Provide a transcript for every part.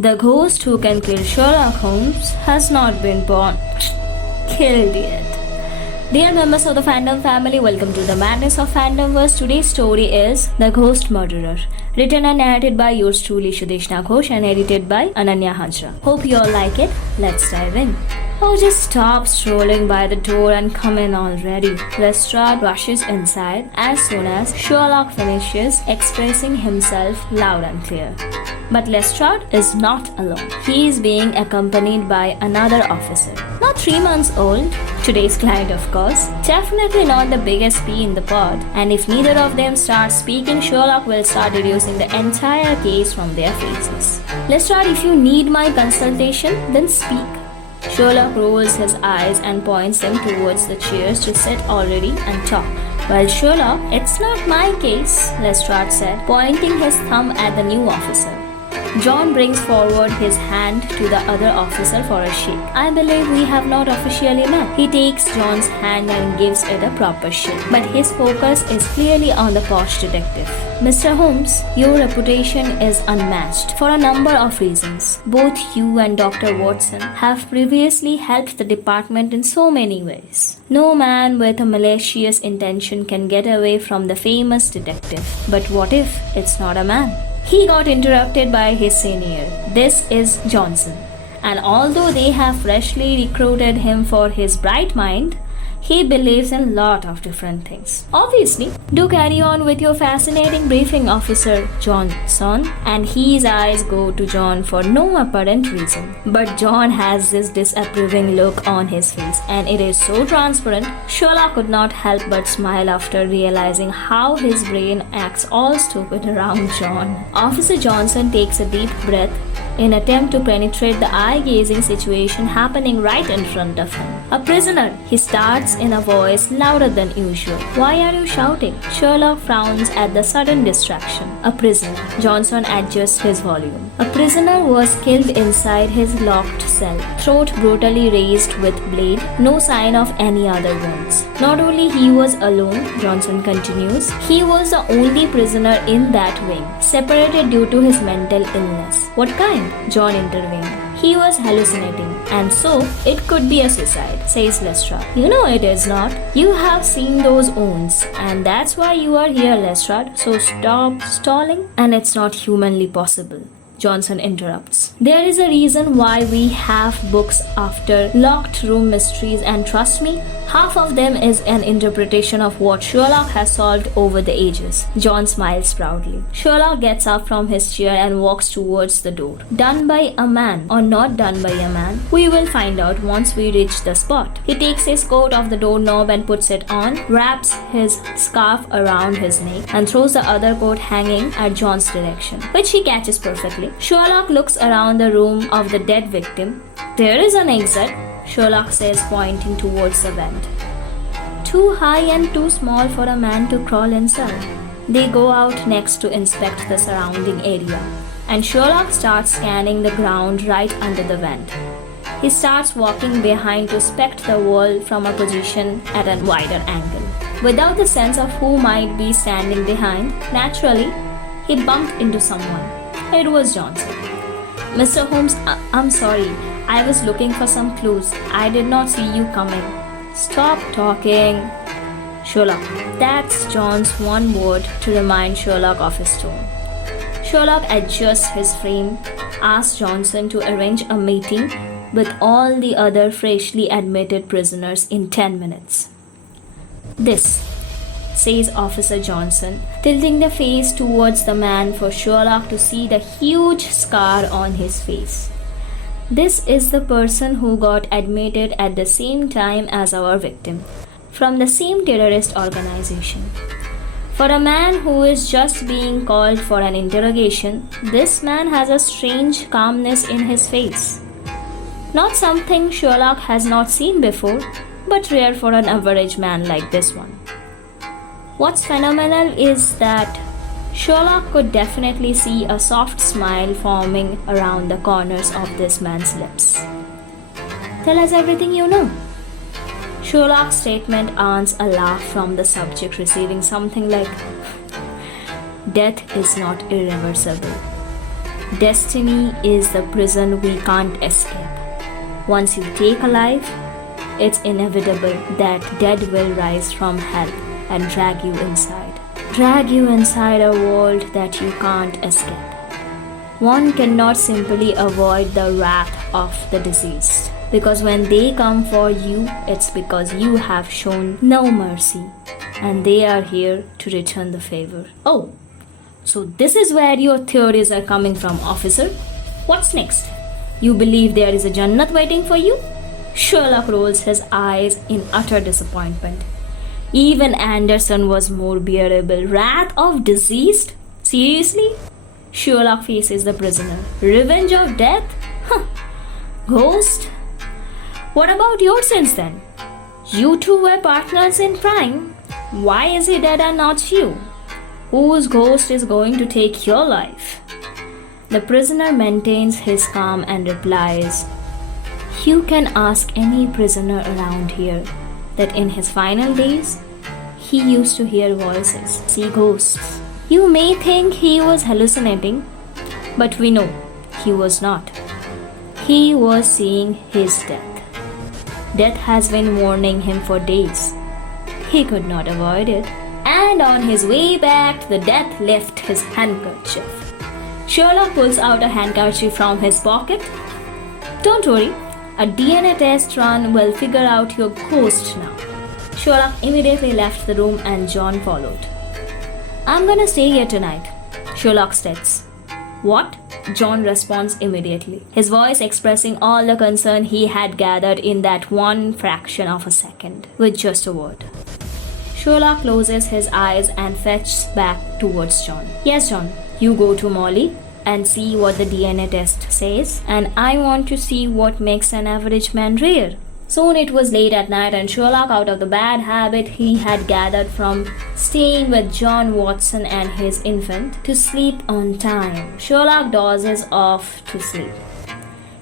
The ghost who can kill Sherlock Holmes has not been born. Killed yet. Dear members of the fandom family, welcome to the madness of Fandomverse. Today's story is The Ghost Murderer. Written and narrated by yours truly Sudeshna Ghosh and edited by Ananya Hajra. Hope you all like it. Let's dive in. Oh, just stop strolling by the door and come in already. Lestrade rushes inside as soon as Sherlock finishes expressing himself loud and clear. But Lestrade is not alone. He is being accompanied by another officer. Not 3 months old, today's client of course. Definitely not the biggest pea in the pod. And if neither of them starts speaking, Sherlock will start deducing the entire case from their faces. Lestrade, if you need my consultation, then speak. Sherlock rolls his eyes and points them towards the chairs to sit already and talk. Well, Sherlock, it's not my case, Lestrade said, pointing his thumb at the new officer. John brings forward his hand to the other officer for a shake. I believe we have not officially met. He takes John's hand and gives it a proper shake. But his focus is clearly on the posh detective. Mr. Holmes, your reputation is unmatched for a number of reasons. Both you and Dr. Watson have previously helped the department in so many ways. No man with a malicious intention can get away from the famous detective. But what if it's not a man? He got interrupted by his senior. This is Johnson. And although they have freshly recruited him for his bright mind, he believes in a lot of different things. Obviously, do carry on with your fascinating briefing, Officer Johnson. And his eyes go to John for no apparent reason. But John has this disapproving look on his face, and it is so transparent, Sherlock could not help but smile after realizing how his brain acts all stupid around John. Officer Johnson takes a deep breath in attempt to penetrate the eye-gazing situation happening right in front of him. A prisoner, he starts in a voice louder than usual. Why are you shouting? Sherlock frowns at the sudden distraction. A prisoner. Johnson adjusts his volume. A prisoner was killed inside his locked cell. Throat brutally raised with blade. No sign of any other wounds. Not only he was alone, Johnson continues, he was the only prisoner in that wing, separated due to his mental illness. What kind? John intervened. He was hallucinating, and so it could be a suicide, says Lestrade. You know it is not. You have seen those wounds, and that's why you are here, Lestrade. So stop stalling, and it's not humanly possible. Johnson interrupts. There is a reason why we have books after locked room mysteries, and trust me, half of them is an interpretation of what Sherlock has solved over the ages. John smiles proudly. Sherlock gets up from his chair and walks towards the door. Done by a man or not done by a man, we will find out once we reach the spot. He takes his coat off the doorknob and puts it on, wraps his scarf around his neck, and throws the other coat hanging at John's direction, which he catches perfectly. Sherlock looks around the room of the dead victim. There is an exit, Sherlock says, pointing towards the vent. Too high and too small for a man to crawl inside. They go out next to inspect the surrounding area, and Sherlock starts scanning the ground right under the vent. He starts walking behind to inspect the wall from a position at a wider angle. Without the sense of who might be standing behind, naturally, he bumped into someone. It was Johnson. Mr. Holmes, I'm sorry. I was looking for some clues. I did not see you coming. Stop talking. Sherlock. That's John's one word to remind Sherlock of his tone. Sherlock adjusts his frame, asks Johnson to arrange a meeting with all the other freshly admitted prisoners in 10 minutes. This, says Officer Johnson, tilting the face towards the man for Sherlock to see the huge scar on his face. This is the person who got admitted at the same time as our victim, from the same terrorist organization. For a man who is just being called for an interrogation, this man has a strange calmness in his face. Not something Sherlock has not seen before, but rare for an average man like this one. What's phenomenal is that Sherlock could definitely see a soft smile forming around the corners of this man's lips. Tell us everything you know. Sherlock's statement earns a laugh from the subject, receiving something like, "Death is not irreversible." Destiny is the prison we can't escape. Once you take a life, it's inevitable that dead will rise from hell and drag you inside. Drag you inside a world that you can't escape. One cannot simply avoid the wrath of the deceased, because when they come for you, it's because you have shown no mercy, and they are here to return the favor. Oh, so this is where your theories are coming from, officer. What's next? You believe there is a Jannat waiting for you? Sherlock rolls his eyes in utter disappointment. Even Anderson was more bearable. Wrath of deceased? Seriously? Sherlock faces the prisoner. Revenge of death? Huh. Ghost? What about your sins then? You two were partners in crime. Why is he dead and not you? Whose ghost is going to take your life? The prisoner maintains his calm and replies, You can ask any prisoner around here that in his final days, he used to hear voices, see ghosts. You may think he was hallucinating, but we know he was not. He was seeing his death. Death has been warning him for days. He could not avoid it. And on his way back, the death left his handkerchief. Sherlock pulls out a handkerchief from his pocket. Don't worry, a DNA test run will figure out your ghost now. Sherlock immediately left the room and John followed. I'm gonna stay here tonight, Sherlock states. What? John responds immediately, his voice expressing all the concern he had gathered in that one fraction of a second, with just a word. Sherlock closes his eyes and fetches back towards John. Yes, John, you go to Molly and see what the DNA test says, and I want to see what makes an average man rare. Soon it was late at night and Sherlock, out of the bad habit he had gathered from staying with John Watson and his infant, to sleep on time. Sherlock dozes off to sleep.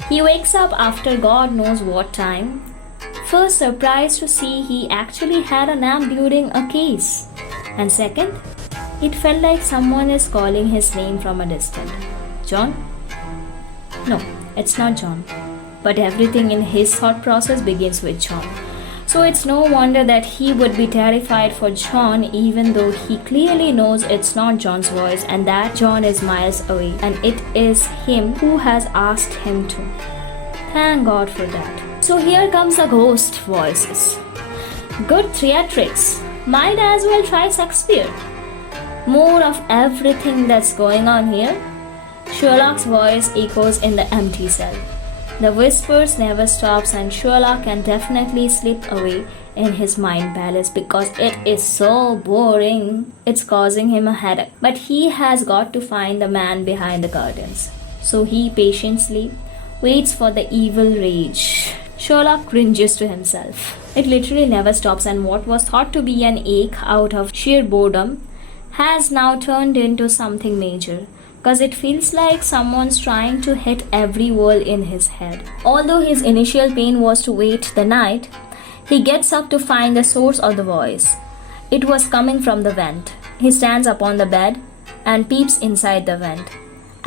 He wakes up after God knows what time, first surprised to see he actually had a nap during a case, and second, it felt like someone is calling his name from a distance. John? No, it's not John. But everything in his thought process begins with John. So it's no wonder that he would be terrified for John, even though he clearly knows it's not John's voice and that John is miles away and it is him who has asked him to. Thank God for that. So here comes the ghost voices. Good theatrics. Might as well try Shakespeare. More of everything that's going on here. Sherlock's voice echoes in the empty cell. The whispers never stops and Sherlock can definitely slip away in his mind palace because it is so boring. It's causing him a headache. But he has got to find the man behind the curtains. So he patiently waits for the evil rage. Sherlock cringes to himself. It literally never stops, and what was thought to be an ache out of sheer boredom has now turned into something major. Because it feels like someone's trying to hit every wall in his head. Although his initial pain was to wait the night, he gets up to find the source of the voice. It was coming from the vent. He stands upon the bed and peeps inside the vent.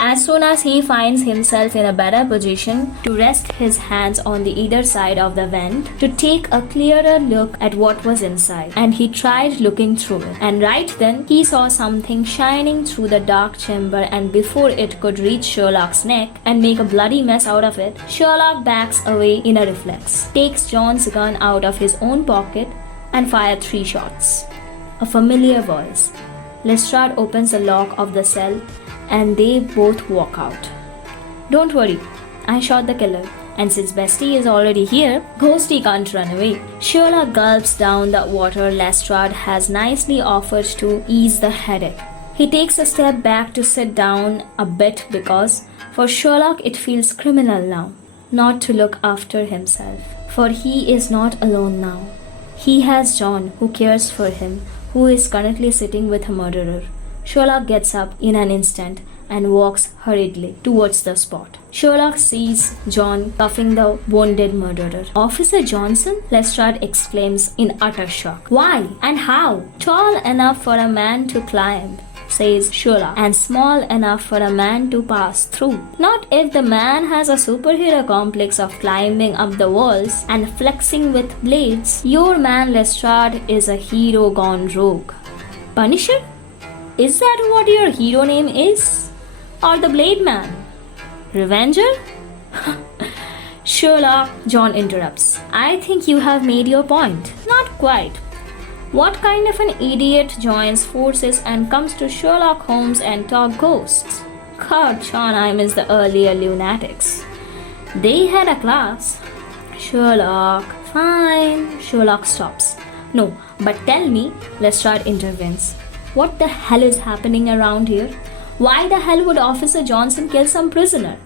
As soon as he finds himself in a better position to rest his hands on the either side of the vent to take a clearer look at what was inside, and he tried looking through it. And right then, he saw something shining through the dark chamber, and before it could reach Sherlock's neck and make a bloody mess out of it, Sherlock backs away in a reflex, takes John's gun out of his own pocket and fires 3 shots. A familiar voice. Lestrade opens the lock of the cell and they both walk out. Don't worry, I shot the killer, and since Bestie is already here, Ghosty can't run away. Sherlock gulps down the water Lestrade has nicely offered to ease the headache. He takes a step back to sit down a bit because for Sherlock it feels criminal now not to look after himself, for he is not alone now. He has John who cares for him, who is currently sitting with a murderer. Sherlock gets up in an instant and walks hurriedly towards the spot. Sherlock sees John cuffing the wounded murderer. Officer Johnson? Lestrade exclaims in utter shock. Why and how? Tall enough for a man to climb. says Sherlock, and small enough for a man to pass through. Not if the man has a superhero complex of climbing up the walls and flexing with blades. Your man Lestrade is a hero gone rogue. Punisher? Is that what your hero name is? Or the Blade Man? Revenger? Sherlock, John interrupts. I think you have made your point. Not quite. What kind of an idiot joins forces and comes to Sherlock Holmes and talk ghosts? God, John, I miss the earlier lunatics. They had a class. Sherlock, fine. Sherlock stops. No, but tell me, Lestrade intervenes. What the hell is happening around here? Why the hell would Officer Johnson kill some prisoner?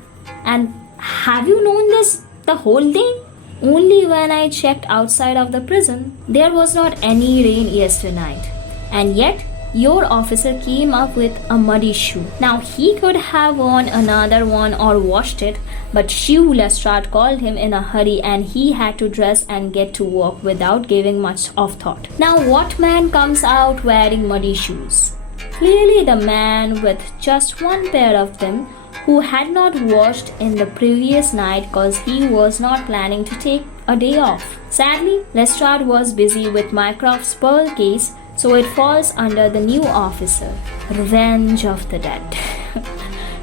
And have you known this the whole day? Only when I checked outside of the prison, there was not any rain yesterday night. And yet, your officer came up with a muddy shoe. Now, he could have worn another one or washed it, but Shoe Lestrade called him in a hurry and he had to dress and get to work without giving much of thought. Now, what man comes out wearing muddy shoes? Clearly the man with just one pair of them, who had not washed in the previous night cause he was not planning to take a day off. Sadly, Lestrade was busy with Mycroft's pearl case, so it falls under the new officer, Revenge of the Dead.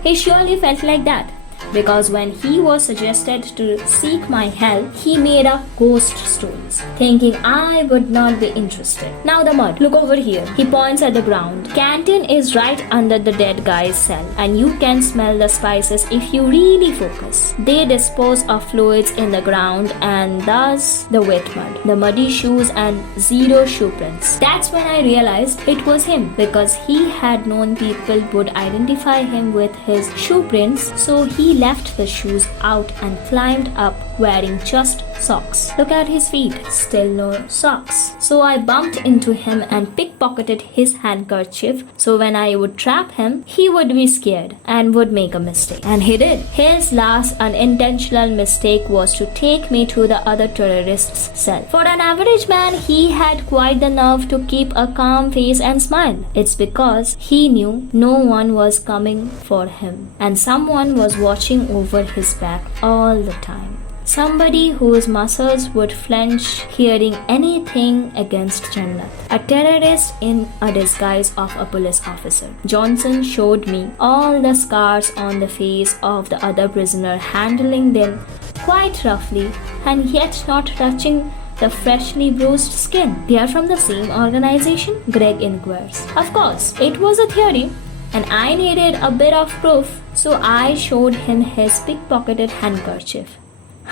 He surely felt like that, because when he was suggested to seek my help, he made up ghost stories, thinking I would not be interested. Now the mud, look over here. He points at the ground. Canteen is right under the dead guy's cell, and you can smell the spices if you really focus. They dispose of fluids in the ground and thus the wet mud, the muddy shoes and 0 shoe prints. That's when I realized it was him, because he had known people would identify him with his shoe prints, so he left the shoes out and climbed up wearing just socks. Look at his feet, still no socks. So I bumped into him and pickpocketed his handkerchief, so when I would trap him, he would be scared and would make a mistake. And he did. His last unintentional mistake was to take me to the other terrorist's cell. For an average man, he had quite the nerve to keep a calm face and smile. It's because he knew no one was coming for him, and someone was watching over his back all the time. Somebody whose muscles would flinch hearing anything against Jannat. A terrorist in a disguise of a police officer. Johnson showed me all the scars on the face of the other prisoner, handling them quite roughly and yet not touching the freshly bruised skin. They are from the same organization? Greg inquires. Of course, it was a theory, and I needed a bit of proof, so I showed him his pickpocketed handkerchief.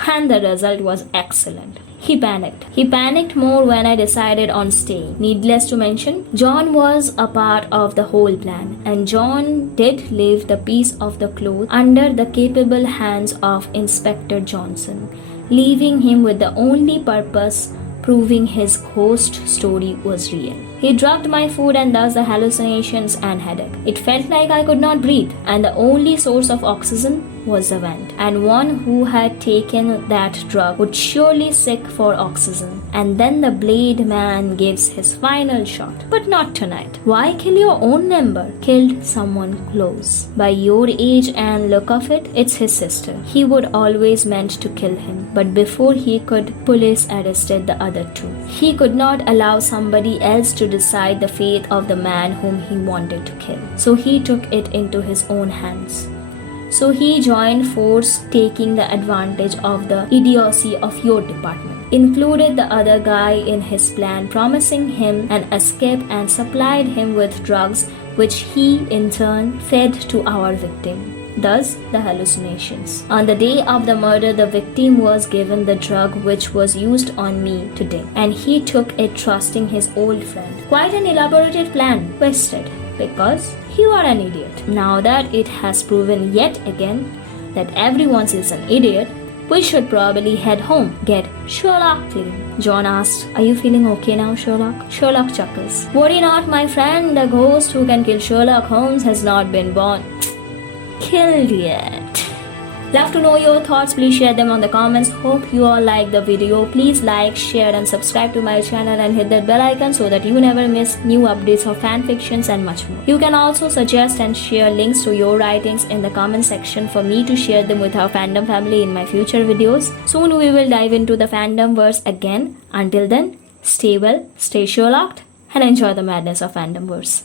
And the result was excellent. He panicked. He panicked more when I decided on staying. Needless to mention, John was a part of the whole plan, and John did leave the piece of the cloth under the capable hands of Inspector Johnson, leaving him with the only purpose proving his ghost story was real. He drugged my food and thus the hallucinations and headache. It felt like I could not breathe, and the only source of oxygen was the vent. And one who had taken that drug would surely seek for oxygen. And then the Blade Man gives his final shot. But not tonight. Why kill your own member? Killed someone close. By your age and look of it, it's his sister. He would always meant to kill him. But before he could, police arrested the other two. He could not allow somebody else to decide the fate of the man whom he wanted to kill. So he took it into his own hands. So he joined force, taking the advantage of the idiocy of your department. Included the other guy in his plan, promising him an escape, and supplied him with drugs which he in turn fed to our victim. Thus, the hallucinations. On the day of the murder, the victim was given the drug which was used on me today, and he took it trusting his old friend. Quite an elaborated plan, wasted, because you are an idiot. Now that it has proven yet again that everyone is an idiot, we should probably head home, get Sherlocked. John asked, "Are you feeling okay now, Sherlock?" Sherlock chuckles. "Worry not, my friend. The ghost who can kill Sherlock Holmes has not been born. Killed yet." Love to know your thoughts. Please share them on the comments. Hope you all like the video. Please like, share and subscribe to my channel and hit that bell icon so that you never miss new updates of fan fictions and much more. You can also suggest and share links to your writings in the comment section for me to share them with our fandom family in my future videos. Soon we will dive into the Fandomverse again. Until then, stay well, stay Sherlocked and enjoy the madness of Fandomverse.